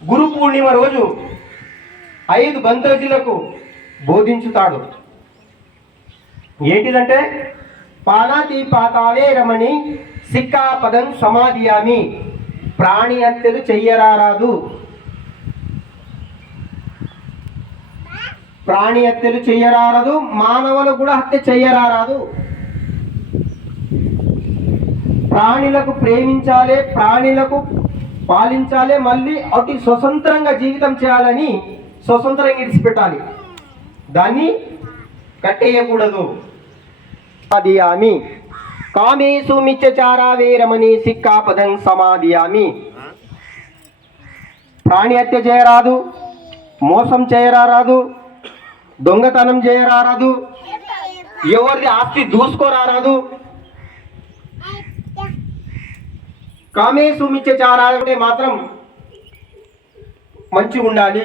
గురు పూర్ణిమ రోజు 5 బంతజులకు బోధించుతాడు. ఏంటిదంటే పానాతిపాతావే రమణి సిక్కాపదం సమాధియామి, ప్రాణి హత్యలు చెయ్యరారాదు, ప్రాణి హత్యలు చెయ్యరారదు, మానవులు కూడా హత్య చెయ్యరారాదు, ప్రాణులకు ప్రేమించాలి, ప్రాణులకు పాలించాలి, మళ్ళీ అటు స్వతంత్రంగా జీవితం చేయాలని స్వతంత్రంగా ఇడిచిపెట్టాలి, దాన్ని కట్టేయకూడదు. సమాధియామి కామేషు మిచ్చచారావే రమణి సిక్కాపదం సమాధియామి, ప్రాణి హత్య చేయరాదు, మోసం చేయరారాదు, దొంగతనం చేయరారాదు, ఎవరిది ఆస్తి దూసుకోరారాదు. కామేషు మిచ్చచారాలంటే మాత్రం మంచిగా ఉండాలి.